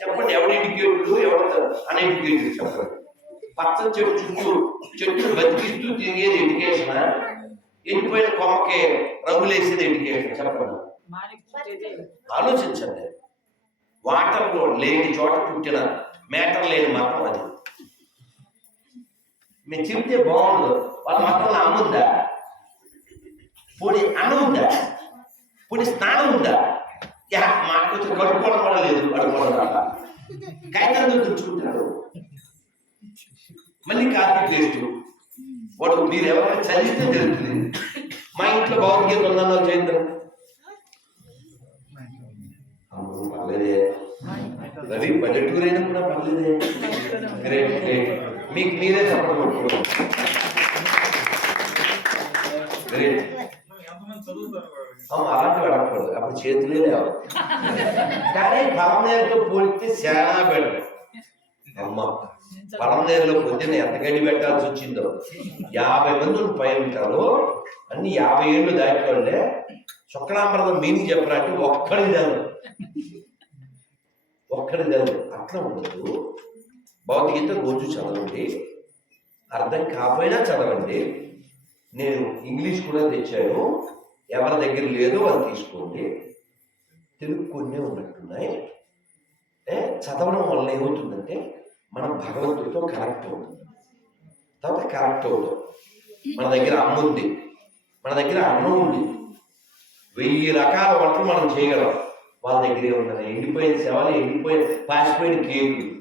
చెప్పండి ఎవడు ఎడ్యుకేటెడ్ ఎవడు అన్ఎడ్యుకేటెడ్ చెప్పండి. పచ్చని చెట్టు చుట్టూ చెట్టు బతికిస్తూ తిరిగేది ఎడ్యుకేషన్ ఎండిపోయిన కొమ్మకి రంగులేసేది ఎడ్యుకేషన్ చెప్పండి. ఆలోచించండి. వాటర్ లేని చోట పుట్టిన మేటర్ లేని మతం అది. మేము చెప్తే బాగుండు. వాళ్ళ మతంలో అమ్ముందా? పొడి అన్నం ఉందా? పొడి స్నానం ఉందా? మాకు కొంచెం కడుక్కోవడం కూడా లేదు కట్టుకోవడం రాక. కాగితాలు తెచ్చుకుంటాడు మళ్ళీ కార్తీక్ టేస్ట్. వాడు మీరు ఎవరైనా చదివితే తెలుస్తుంది. మా ఇంట్లో భగవద్గీత ఉందన్న చేద్దాం పర్లేదే. రవి పల్లెటూరు అయినా కూడా పర్లేదే. గ్రేట్ గ్రేట్ మీకు మీరే సపోర్ట్ కొట్టుకోండి గ్రేట్ అవును అలాంటి అడగకూడదు అప్పుడు చేతులే లేవు. కానీ పలమనేరుతో పోలిస్తే చాలా బెటర్ అమ్మ పలమనేరులో పొద్దున్న ఎంత గడ్డి పెట్టాల్సి వచ్చిందో. యాభై మంది పై ఉంటారు. అన్ని యాభై ఏళ్ళు దాటివాళ్ళే శుక్లాంబరం మీనింగ్ చెప్పరంటే ఒక్కడి తెలు ఒక్కడి తెలు అట్లా ఉండదు. భౌతికత రోజు చదవండి. అర్థం కాకపోయినా చదవండి. నేను ఇంగ్లీష్ కూడా తెచ్చాను. ఎవరి దగ్గర లేదో వాళ్ళు తీసుకోండి. తెలుగు కొన్ని ఉన్నట్టున్నాయి. ఏ, చదవడం వల్ల ఏమవుతుందంటే మనం భగవంతుడితో కనెక్ట్ అవుతుంది తర్వాత కనెక్ట్ అవుతాం. మన దగ్గర అమ్మ ఉంది. మన దగ్గర అన్నం ఉంది. వెయ్యి రకాల వంటలు మనం చేయగలం. వాళ్ళ దగ్గరే ఉన్నది ఎండిపోయిన శవాలు ఎండిపోయిన పాసిపోయిన కేకులు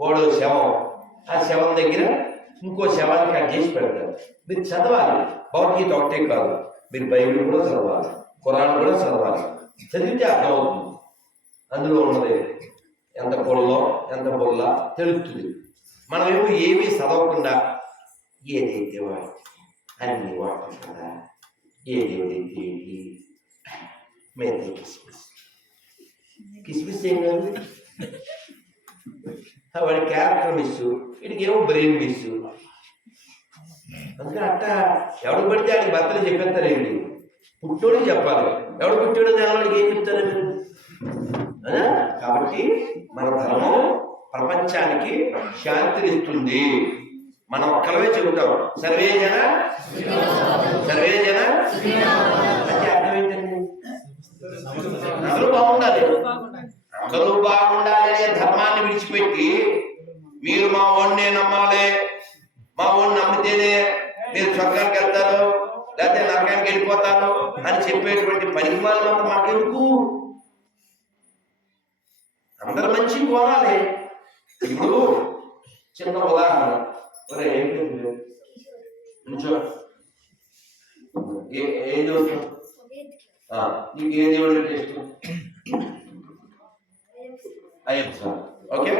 వాడు శవం. ఆ శవం దగ్గర ఇంకో శవాన్ని కట్ చేసి పెడతారు. మీరు చదవాలి. భగవద్గీత ఒకటే కాదు. మీరు బైబిల్ కూడా చదవాలి ఖురాన్ కూడా చదవాలి. చదివితే అర్థమవుతుంది. అందులో ఉన్నది ఎంత పొల్లో ఎంత బొల్ల తెలుస్తుంది మనమేమో ఏమీ చదవకుండా ఏదైతే వాడు? అన్ని వాడతాం కదా. ఏదేదైతే ఏంటి? మేతే కిస్మిస్ కిస్మిస్ ఏం కాదు? వాడి క్యారెక్టర్ మిస్ వీడికి ఏమో బ్రెయిన్ మిస్ అందుకని అట్ట ఎవడు పడితే ఆడికి భర్తలు చెప్పేస్తారేంటి? పుట్టోడికి చెప్పాలి. ఎవడు పుట్టాడు దానివాడికి ఏం చెప్తారు మీరు? కాబట్టి మన ధర్మం ప్రపంచానికి శాంతినిస్తుంది. మనం ఒక్కలవే చెబుతాం. సర్వే జన సర్వే జన అంటే అర్థం ఏంటండి? అందరూ బాగుండాలి. అందరూ బాగుండాలి అనే ధర్మాన్ని విడిచిపెట్టి మీరు మా ఓన్నే నమ్మాలి. మా ఓన్ నమ్మితేనే మీరు స్వర్గానికి వెళ్తారు లేకపోతే నరకానికి వెళ్ళిపోతారు అని చెప్పేటువంటి పరిమాణం అంతా మాకెందుకు? అందరు మంచి కోరాలి. ఇప్పుడు చిన్న ఉదాహరణ. ఒరే ఏం? నుంచో. ఏ నీకు ఏ దేవుడు అంటే ఇష్టం? అయ్యప్ప ఓకే?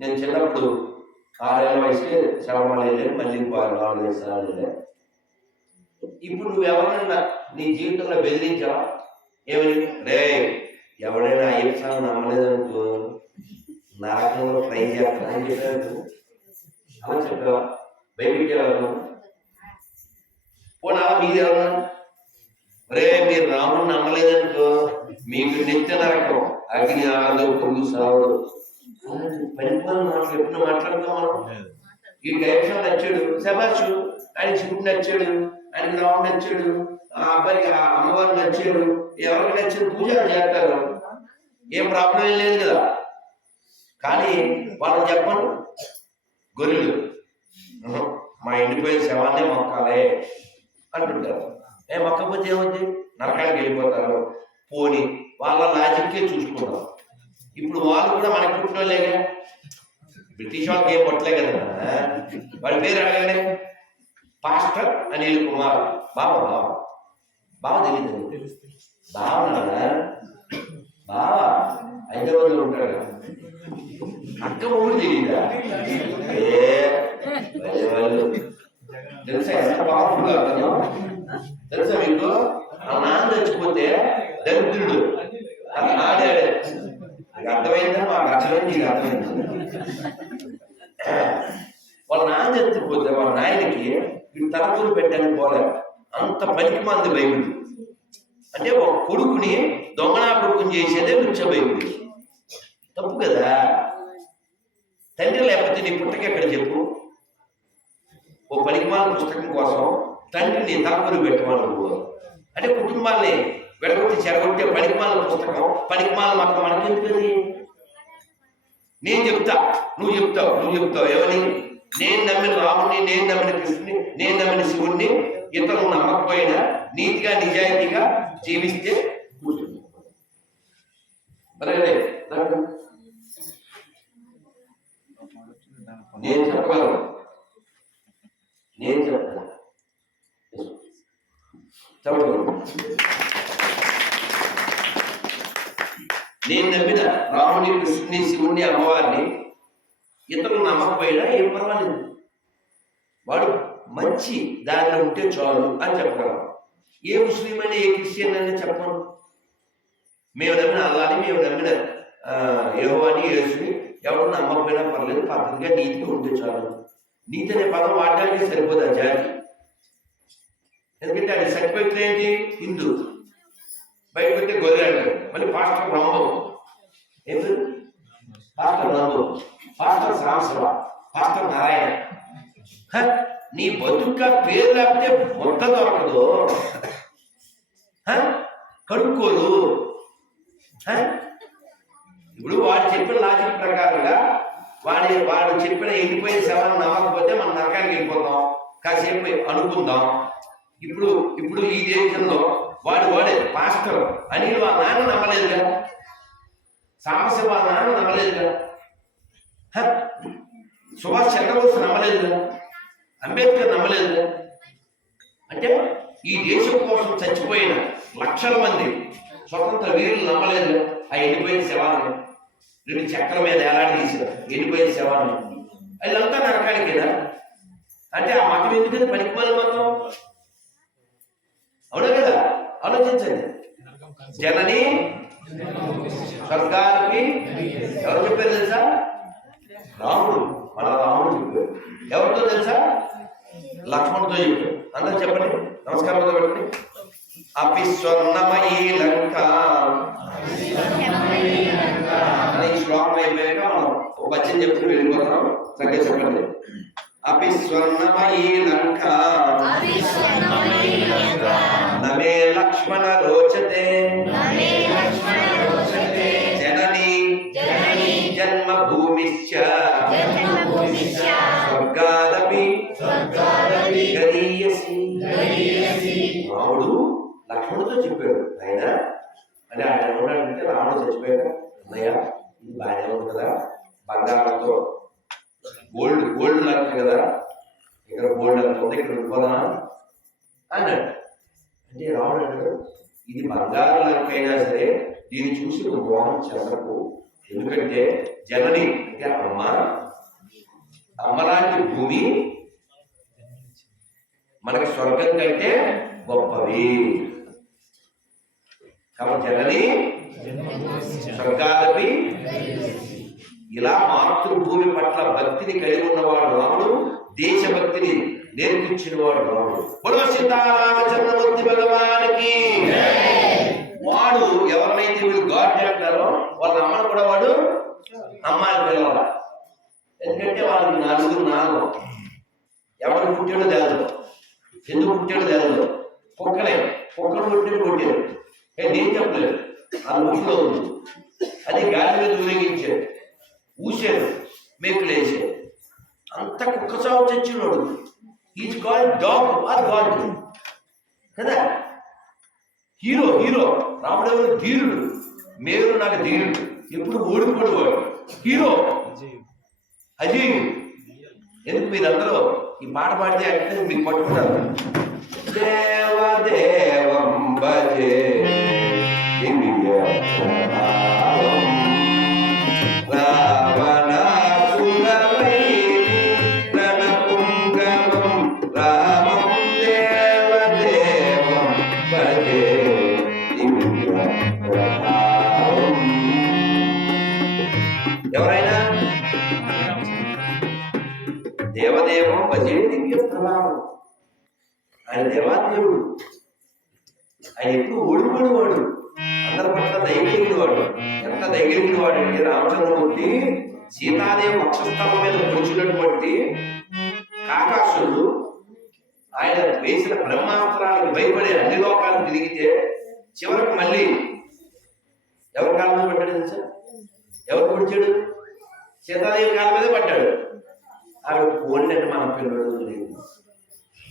నేను చిన్నప్పుడు ఆరేళ్ళ వయసుకే శవమాల వెళ్ళాను మళ్ళీ ఇంకో ఆరు నాలుగు వయసు ఇప్పుడు నువ్వు ఎవరైనా నీ జీవితంలో బెదిరించావా? ఏమని? రే ఎవడైనా అయ్యప్ప స్వామి నమ్మలేదనుకో. నరకంలో ట్రై చేస్తా అని చెప్పారు అలా చెప్పావా? బయటికి వెళ్ళాను పోనా? మీది ఎవరన్నా రే మీరు రాముడు నమ్మలేదనుకో. మీకు నిత్య నరకం. అగ్ని ఆనందం పొరుగు సావుడు ఎప్పుడు మాట్లాడతాం మనం ఈ డైరెక్షన్ నచ్చాడు. శబాషు ఆయన శివుడు నచ్చాడు. ఆయనకి రాముడు నచ్చాడు. ఆ అబ్బాయికి ఆ అమ్మవారు నచ్చాడు ఎవరికి నచ్చిన పూజలు చేస్తారు. ఏం ప్రాబ్లం ఏం లేదు కదా. కానీ వాళ్ళని చెప్పను గొర్రెలు. "ఉహు, మా ఎండిపోయిన శవాన్ని మొక్కాలే అంటుంటారు. ఏ మొక్కపోతే ఏమవుతుంది నరకానికి వెళ్ళిపోతారు. పోని వాళ్ళ లాజిక్కే చూసుకుంటాం ఇప్పుడు వాళ్ళు కూడా మనకి పుట్టినోళ్ళేగా. బ్రిటిష్ వాళ్ళకి ఏం పుట్టలే కదా. వాళ్ళ పేరు అడగండి. పాస్టర్ అనిల్ కుమార్. బావ బావ. బావ తెలియదు బావ బావ హైదరాబాద్లో ఉంటాడు? అక్క ఊరు తెలియదా ఏ వాళ్ళు. తెలుసా ఎంత పవర్ఫుల్ తెలుసా మీకు? ఆ నాన్న చచ్చిపోతే దరిద్రుడు. అర్థమైందా? మాకు అర్థమైంది నీకు అర్థమైంది? వాళ్ళ నాన్న చచ్చిపోతే వాళ్ళ నాయనకి వీడు తలకూరు పెట్టడానికి పోలే. అంత పనికి మంది బైబిల్ అంటే ఒక కొడుకుని దొంగనా కొడుకుని చేసేదే వృక్ష బైబిల్ తప్పు కదా? తండ్రి లేకపోతే నీ పుట్టక ఎక్కడ చెప్పు? ఓ పనికిమాల పుస్తకం కోసం తండ్రిని తలకూరు పెట్టమని అంటే కుటుంబాన్ని విడగొట్టి చెరగొట్టే పనికిమాల పుస్తకం. పనికిమాల మాకు మనకి ఎందుకది నేను చెప్తా నువ్వు చెప్తావు నువ్వు చెప్తావు. ఎవరి నేను నమ్మిన రాముడిని నేను నమ్మిన కృష్ణుని నేను నమ్మిన శివుణ్ణి ఇతరులు నమ్మకపోయినా నీతిగా నిజాయితీగా జీవిస్తే కూర్చుంది నేను చెప్పగలను నేను చెప్పగలను చెప్పగలను నేను నమ్మిన రాముని కృష్ణుని శివుణ్ణి అమ్మవారిని ఇతరులు నమ్మకపోయినా ఏం పర్వాలేదు. వాడు మంచి దారిలో ఉంటే చాలు అని చెప్పగలం. ఏ ముస్లిం అని ఏ క్రిస్టియన్ అని చెప్పను. మేము నమ్మిన అల్లాని మేము నమ్మిన యహోవాని యేసుని ఎవరు నమ్మకపోయినా పర్లేదు పద్ధతిగా నీతిగా ఉంటే చాలు. నీతి అనే పదం వాడడానికి సరిపోదు ఆ జాతి ఎందుకంటే అది సర్టిఫికెట్ ఏంటి? హిందూ. బయటకు వస్తే గొర్రె అంటారు. మళ్ళీ ఫాస్ట్ బ్రహ్మం ఏం పాత్ర పాస్టర్ పాత్ర పాస్టర్ పాత్ర పాస్టర్ నారాయణ. నీ బతుక పేరు లేకపోతే ముద్ద దొరకదు కడుక్కోదు ఇప్పుడు వాడు చెప్పిన లాజిక్ ప్రకారంగా వాడి వాడు చెప్పిన వెళ్ళిపోయిన శవాన్ని నమ్మకపోతే మనం నరకానికి వెళ్ళిపోతాం. కాసేపు అనుకుందాం. ఇప్పుడు ఇప్పుడు ఈ దేశంలో వాడు వాడే పాస్టర్ అని వాళ్ళ నాన్న నమ్మలేదుగా సాంబశివ నమ్మలేదు. నాన్న హ? సుభాష్ చంద్రబోస్ నమ్మలేదు. అంబేద్కర్ నమ్మలేదు. అంటే ఈ దేశం కోసం చచ్చిపోయిన లక్షల మంది స్వతంత్ర వీరులు నమ్మలేదు. ఆ ఎండిపోయిన శవాలను. రెండు చక్రం మీద ఏలాడదీసిన ఎండిపోయిన శవాలను. వీళ్ళంతా నరకానికేనా అంటే ఆ మతం ఎందుకని పనికిమాల మతం? అవునా కదా? ఆలోచించండి. జనని స్వర్గానికి ఎవరు చెప్పారు తెలుసా? రాముడు మన రాముడు చెప్పారు ఎవరితో తెలుసా? లక్ష్మణుడితో చెప్పారు అందరూ చెప్పండి. నమస్కారం పెట్టండి. అపి స్వర్ణమయీ లంక అనే శ్లోకం అయిపోయాక మనం ఒక పద్యం చెప్తూ వెళ్ళిపోతున్నాం. చక్కగా చెప్పండి. అపి స్వర్ణమయీ లంక నమే లక్ష్మణ రోచతే జనని జన్మభూమిశ్చ స్వర్గాదపి గరీయసి రాముడు లక్ష్మణుడితో చెప్పాడు ఆయన అని ఆయన ఏమన్నాడంటే రాముడు చచ్చిపోయాక అన్నయ్య ఇది బాగానే ఉంది కదా బంగారంతో గోల్డ్ గోల్డ్ లాంటి కదా ఇక్కడ గోల్డ్ అంత ఉంది ఇక్కడ ఉండిపోదా అన్నాడు అంటే రాముడు అన్నాడు ఇది బంగారం సరే దీన్ని చూసి నువ్వు మోహం చెందకు ఎందుకంటే జనని అంటే అమ్మ. అమ్మలాంటి భూమి మనకి స్వర్గం కంటే గొప్పవి కాబట్టి జనని స్వర్గాలపి ఇలా మాతృభూమి పట్ల భక్తిని కలిగి ఉన్నవాడు రాముడు దేశభక్తిని నేర్పించిన వాడు రాముడు. బుడవ సీతారామచంద్రమూర్తి భగవానికి వాడు ఎవరినైతే వీళ్ళు గాడ్ అంటారో వాళ్ళ అమ్మను కూడా వాడు అమ్మాయిని పిలవాలి ఎందుకంటే వాళ్ళకి నలుగురు నాలుగు. ఎవరు పుట్టాడో తెలియదు ఎందుకు పుట్టాడో తెలియదు కుక్కలే. కుక్కలు పుట్టిన కొట్టాడు ఏ నేను చెప్పలేదు. ఆ ఊళ్ళో ఉంది. అది గాలి మీద ఊరేగించాడు ఊసాడు మేకులు వేసాడు అంత కుక్క చావు చచ్చినోడు. Is called dog or god కదా? హీరో హీరో రాముడు ధీరుడు. మేరు నాకు ధీరుడు. ఎప్పుడు ఓడిపోడు వాడు. హీరో. అజయ్ ఎందుకు మీరందరూ ఈ పాట పాడితే అంటే మీకు పట్టుకుంటారు? దేవదేవం భజే దేవదేవం ప్రభావం ఆయన దేవాదేవుడు. ఆయన ఎప్పుడు ఓడిపోయినవాడు అందరి పట్ల దయగలిగిన వాడు ఎంత దయగలిగిన వాడు అంటే రామచంద్రమూర్తి సీతాదేవి వక్షస్థలం మీద కూర్చున్నటువంటి కాకాసుడు ఆయన వేసిన బ్రహ్మాస్త్రానికి భయపడే అన్ని లోకాలు తిరిగితే చివరికి మళ్ళీ ఎవరి కాలం మీద పడ్డాడు తెలుసా? ఎవరు పొడిచాడు? సీతాదేవి కాలం మీదే పడ్డాడు. ఆవిడ పోండి మన పిల్లడు లేదు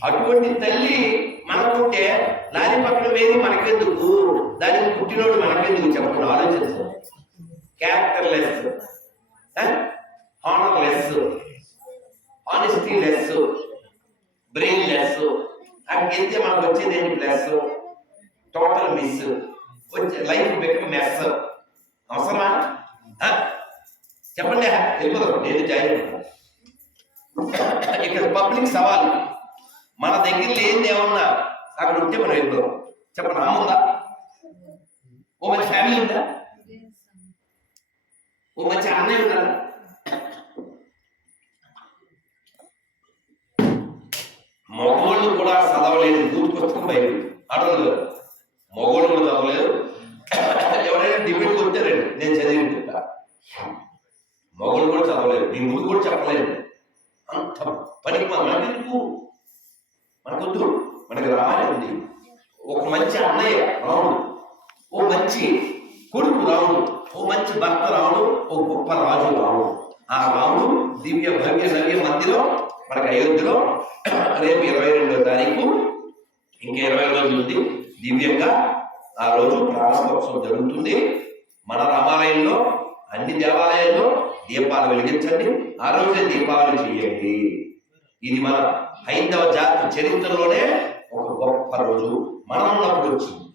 అటువంటి తల్లి మనకుంటే లారీ పక్కన వేది మనకెందుకు? దానికి పుట్టినోడు మనకెందుకు చెప్పండి ఆలోచించు character less honour less honesty less brain less అక్కడికి వెళ్తే మనకు వచ్చేది ఏంటి ప్లస్ టోటల్ మిస్ వచ్చే లైఫ్ బెక్క మెస్ అవసరమా? చెప్పండి. వెళ్ళిపోదాం. నేను జాయిన్ అవుతాను. ఇక్కడ పబ్లిక్ సవాల్. మన దగ్గర లేనిది ఏమన్నా? అక్కడ ఉంటే మనం వెళ్ళిపోదాం చెప్పండి అమ్మ ఉందా? ఓ మంచి ఫ్యామిలీ ఉందా? ఓ మంచి అన్నయ్య ఉన్నారా మగవాళ్ళు కూడా చదవలేదు బూత్ పుస్తకం బయట ఆడవాళ్ళు మగవాళ్ళు కూడా చదవలేదు ఎవరైనా డిబేట్ కొట్టారండి నేను చదివి చెప్తా మగవాళ్ళు కూడా చదవలేదు నీ ముందు కూడా చెప్పలేదు అంత పనికి మన మనకెందుకు మనకొద్దు మనకి రామాయణం ఉంది ఒక మంచి అన్నయ్య రాముడు ఓ మంచి కొడుకు రాముడు ఓ మంచి భర్త రాముడు ఓ గొప్ప రాజు రాముడు ఆ రాముడు దివ్య భవ్య నవ్య మధ్యలో మనకి అయోధ్యలో రేపు ఇరవై రెండో తారీఖు ఇంకా ఇరవై రోజులు ఉంది దివ్యంగా ఆ రోజు ప్రారంభోత్సవం జరుగుతుంది. మన రామాలయంలో అన్ని దేవాలయాల్లో దీపాలు వెలిగించండి. ఆ రోజే దీపావళి చేయండి. ఇది మన హైందవ జాతి చరిత్రలోనే ఒక గొప్ప రోజు. మనం ఉన్నప్పుడు వచ్చింది.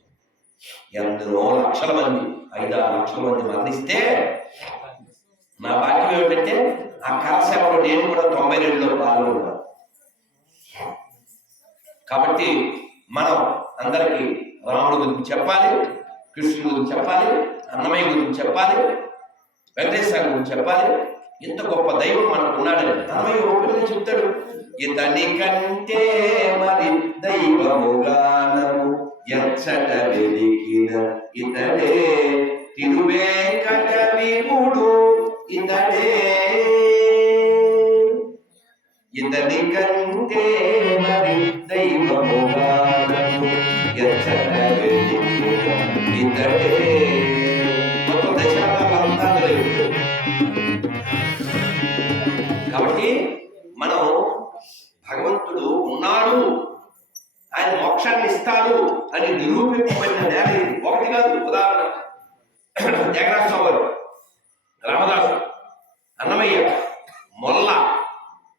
ఎందరో లక్షల మంది ఐదారు లక్షల మంది మరణిస్తే నా భాగ్యం ఏమిటంటే ఆ కళాశాలలో నేను కూడా తొంభై రెండులో పాల్గొన్నాను. కాబట్టి మనం అందరికీ రాముడి గురించి చెప్పాలి కృష్ణుడి గురించి చెప్పాలి అన్నమయ్య గురించి చెప్పాలి వెంకటేశ్వర గురించి చెప్పాలి. ఇంత గొప్ప దైవం మనకు ఉన్నాడని అన్నమయ్య ఒకటి చెప్తాడు. ఇతని కంటే మరి దైవముగా నిరూపింపబడిన నేల ఇది ఒకటి కాదు ఉదాహరణ. త్యాగరాజ స్వామి రామదాసు అన్నమయ్య మొల్ల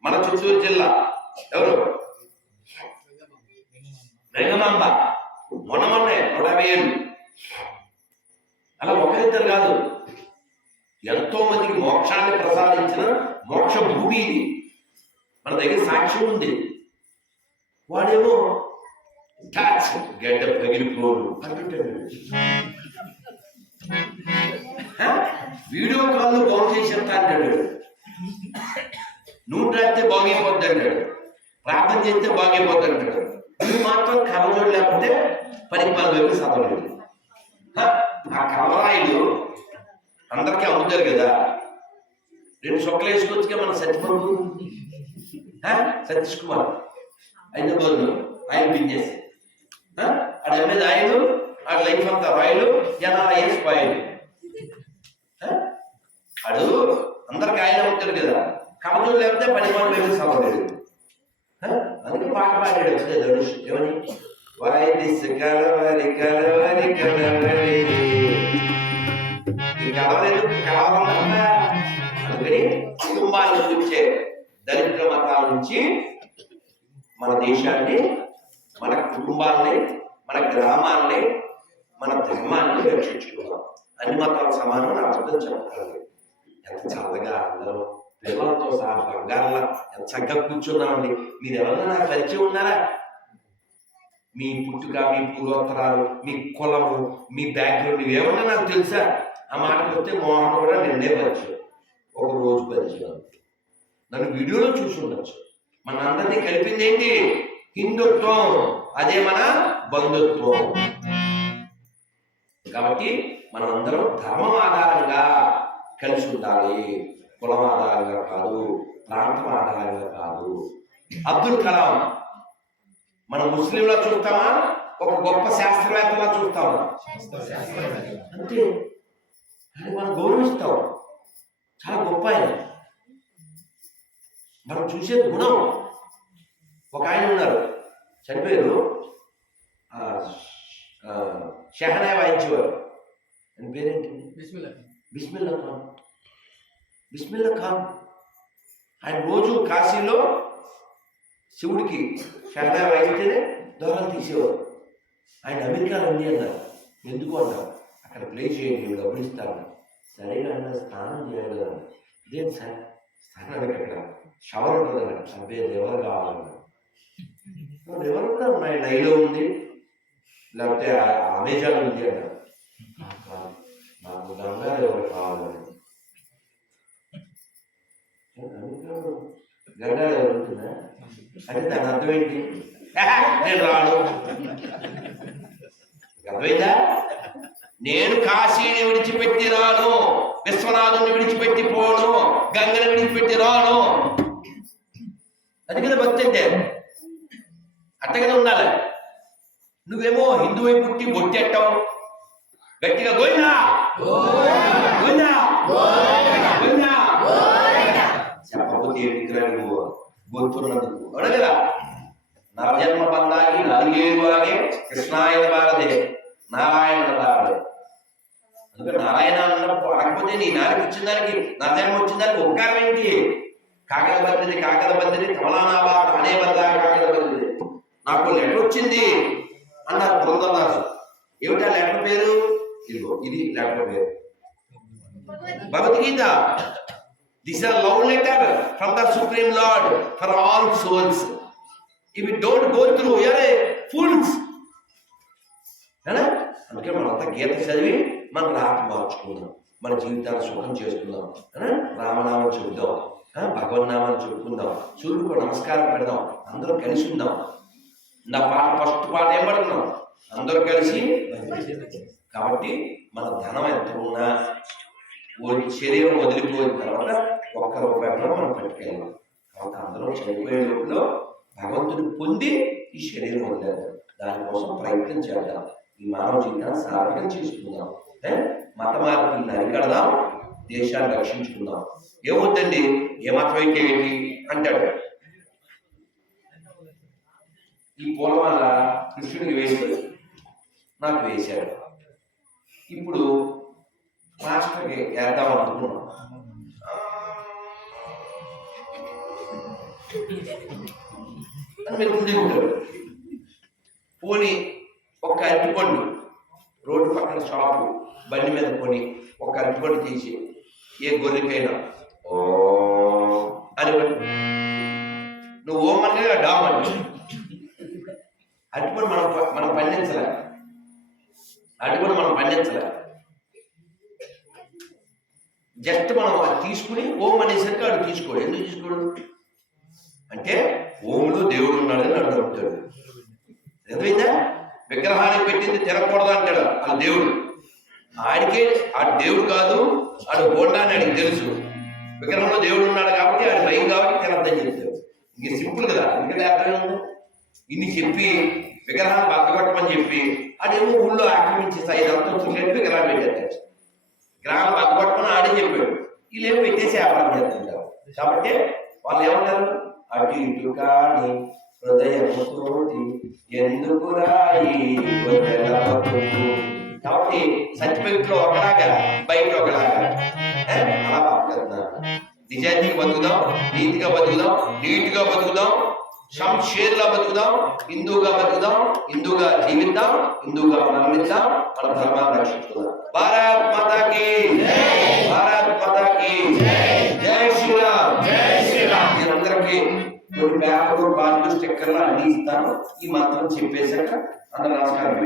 మన చిత్తూరు జిల్లా ఎవరు? రంగమాంబ మొన్న నూట యాభై ఏళ్ళు అలా ఒకరిద్దరు కాదు. ఎంతో మందికి మోక్షాన్ని ప్రసాదించిన మోక్ష భూమి ఇది. మన దగ్గర సాక్ష్యం ఉంది. వాడేమో టచ్ గడ్డ పగిలిపోడు అంటుంటాడు వీడియో కాల్ బాగు చేసి అంటాడు నువ్వు రాస్తే బాగైపోద్ది అంటాడు ప్రార్థన చేస్తే బాగైపోద్ది అంటాడు నువ్వు మాత్రం కవజోడు లేకపోతే పరిపాలన వైపు చదవలేదు ఆ కవరాయిలు అందరికీ అమ్ముతారు కదా రెండు చొక్కలు వేసుకోవచ్చుగా మన సత్యబాబు సతీష్ కుమార్ హైదరాబాద్లో ఆయన బిజినెస్ ఆడ అమ్మేది ఆయన ఆడ లైఫ్ అంతా రాయలు ఎన్ఆర్ఐఎస్ పాయలు అడు అందరికి ఆయన ఉంటారు కదా. కమజోడు లేకపోతే పని వాళ్ళు ఏమి చదవలేదు అందుకే పాట పాడాడు వచ్చింది ధనుష్. ఏమని? వాయిదిస్ కలవరి కలవరి. కలవరి కలవలేదు కలవాలన్నా అందుకని కుటుంబాల నుంచి వచ్చే దరిద్ర మతాల నుంచి మన దేశాన్ని మన కుటుంబాల్ని మన గ్రామాల్ని మన ధర్మాన్ని రక్షించుకోవాలి. అన్ని మతాలు సమానం అని అర్థం చెప్పాలి ఎంత చల్లగా అందరూ పిల్లలతో సహా బంగారంలా ఎంత చక్కగా కూర్చున్నామండి. మీరు ఎవరైనా నాకు పరిచయం ఉన్నారా? మీ పుట్టుక మీ పూర్వోత్తరాలు మీ కులము మీ బ్యాక్గ్రౌండ్ ఏమన్నా నాకు తెలుసా? ఆ మాటకు వస్తే మోహన్ కూడా నిన్నే పరిచయం. ఒక రోజు పరిచయం. నన్ను వీడియోలో చూసి ఉండొచ్చు. మన అందరినీ కలిపింది ఏంటి? హిందుత్వం. అదే మన బంధుత్వం. కాబట్టి మనం అందరం ధర్మం ఆధారంగా కలిసి ఉండాలి. కులం ఆధారంగా కాదు ప్రాంతం ఆధారంగా కాదు. అబ్దుల్ కలాం మనం ముస్లింలా చూస్తామా? ఒక గొప్ప శాస్త్రవేత్తలా చూస్తామా? అంతే. కానీ మనం గౌరవిస్తాం. చాలా గొప్ప ఆయన. మనం చూసే గుణం. ఒక ఆయన ఉన్నారు. చనిపోయారు. షెహనాయ్ వాయించేవారు. ఆయన పేరేంటి? బిస్మిల్లా ఖాన్. బిస్మిల్లా ఖాన్. ఆయన రోజు కాశీలో శివుడికి షెహనాయ్ వాయిస్తేనే దూరాలు తీసేవారు. ఆయన అమెరికాలో ఉంది అన్నారు. ఎందుకు అన్నారు? అక్కడ ప్లే చేయండి నేను డబ్బులు ఇస్తాను సరేగా అన్న స్నానం చేయాలి కదా ఇదేంటి సార్? స్నానానికి అక్కడ షవర్ ఉంటుంది అక్కడ అబ్బే ఎవరు కావాలన్నారు? ఎవరు కూడా ఉన్నాయి? నైలో ఉంది. లేకపోతే అమెజాన్ ఉంది అన్నారు నాకు గంగారు ఎవరు కావాలని గంగారు ఎవరు ఉంటుందా? అంటే దాని అర్థం ఏంటి? నేను రాను. అర్థమైందా? నేను కాశీని విడిచిపెట్టి రాను. విశ్వనాథుని విడిచిపెట్టి పోను. గంగని విడిచిపెట్టి రాను. అది కదా భక్తి అంటే అట్ట ఉండాలి. నువ్వేమో హిందువై పుట్టి బొట్టెట్టావు గట్టిగా గోయినా గోయినా గోయినా చెప్పకపోతే ఏమిటి నువ్వు? గొంతున్నందుకు అవునా కదా నవజన్మ బంధాకి కృష్ణాయన భారతే నారాయణ భారతే అందుకే నారాయణ అన్నప్పుడు అనకపోతే నీ నాలుగు వచ్చిన దానికి నా జన్మ వచ్చిన దానికి ఉపకారం ఏంటి? కాకల బందిని కాకల బందిని కమలానాభా అనే బద్దా కాకల బందిని నాకు లెటర్ వచ్చింది అన్నారు బృందరాజు ఏమిటా లెటర్ పేరు? ఇదిగో ఇది లెటర్ పేరు. Bhagavad Gita. This are love letter from the supreme lord for all souls ఇవి డోంట్ గో త్రూ అరే ఫుల్స్ అందుకే మనంతా గీత చదివి మన రాత మార్చుకుందాం. మన జీవితాన్ని సుఖం చేసుకుందాం. రామనామం చెబుదాం. ఆ? భగవన్నామని చెప్పుకుందాం. సూర్యుడికి నమస్కారం పెడదాం. అందరూ కలిసి ఉందాం. నా పాట ఫస్ట్ పాట ఏం పడుతున్నాం అందరూ కలిసి? కాబట్టి మన ధనం ఎంత ఉన్నా ఓ శరీరం వదిలిపోయిన తర్వాత ఒక్క రూపాయి కూడా మనం పట్టుకెళ్ళాం. కాబట్టి అందరూ చనిపోయే లోపల భగవంతుడు పొంది ఈ శరీరం వదిలేదు దానికోసం ప్రయత్నం చేద్దాం. ఈ మానవ జీవితాన్ని సార్థకం చేసుకుందాం. మత మార్పులను అరికడదాం దేశాన్ని రక్షించుకుందాం. ఏమవుతుంది ఏ మతం అయితే ఏంటి అంటాడు. ఈ పూలమాల కృష్ణుడికి వేసి నాకు వేశాడు. ఇప్పుడు మాస్టర్కి వేద్దాం అనుకున్నాం అని పోని ఒక అరటిపండు రోడ్డు పక్కన షాపు బండి మీద కొని ఒక అరటిపండు తీసి ఏ గొర్రెకైనా. ఓ. అని నువ్వు ఓమంటే డామ్ అంటే అటు కూడా మనం ప- మనం పండించలే. కూడా మనం పండించలే. జస్ట్ మనం అది తీసుకుని ఓం అనేసరికి వాడు తీసుకోడు. ఎందుకు తీసుకోడు? అంటే ఓములో దేవుడు ఉన్నాడని వాడు నమ్ముతాడు అర్థమైందా? విగ్రహానికి పెట్టింది తినకూడదు అంటాడు ఆ దేవుడు. ఆడికే ఆ దేవుడు కాదు ఆడు బోండా అని ఆడికి తెలుసు. విగ్రహంలో దేవుడు ఉన్నాడు కాబట్టి ఆడు భయం కాబట్టి తినద్దని చెప్తాడు. ఇంక సింపుల్ కదా. ఇంకా అర్థం ఇన్ని చెప్పి విగ్రహాన్ని బతకొట్టమని చెప్పి అదేమో ఊళ్ళో ఆక్రమించేసి ఐదు అంతస్తులు చెప్పి విగ్రహం పెట్టేస్తాడు గ్రామం బతకొట్టమని ఆడే చెప్పాడు. వీళ్ళేమో పెట్టేసి వ్యాపారం చేస్తుంటారు కాబట్టి వాళ్ళు ఏమంటారు? అటు ఇటు కాని హృదయముతోటి ఎందుకు రాయి కాబట్టి సర్టిఫికెట్లో ఒకలాగా బయట ఒకలాగా అలా బతకద్దాం నిజాయితీగా బతుకుదాం నీతిగా బతుకుదాం నీట్గా బతుకుదాం శంషేర్లా బతుకుదాం హిందూగా బతుకుదాం హిందూగా జీవిద్దాం హిందూగా మరణిద్దాం మన ధర్మాన్ని రక్షించుకుందాం. భారత్ మాతాకి భారత్ మాతాకి జై! శ్రీరామ్! జై శ్రీరామ్! మీరందరికీ కొన్ని పేపర్లు బాధ్యత స్టిక్కర్లు అన్ని ఇస్తాను. ఈ మాత్రం చెప్పేశాక అందరూ నమస్కారం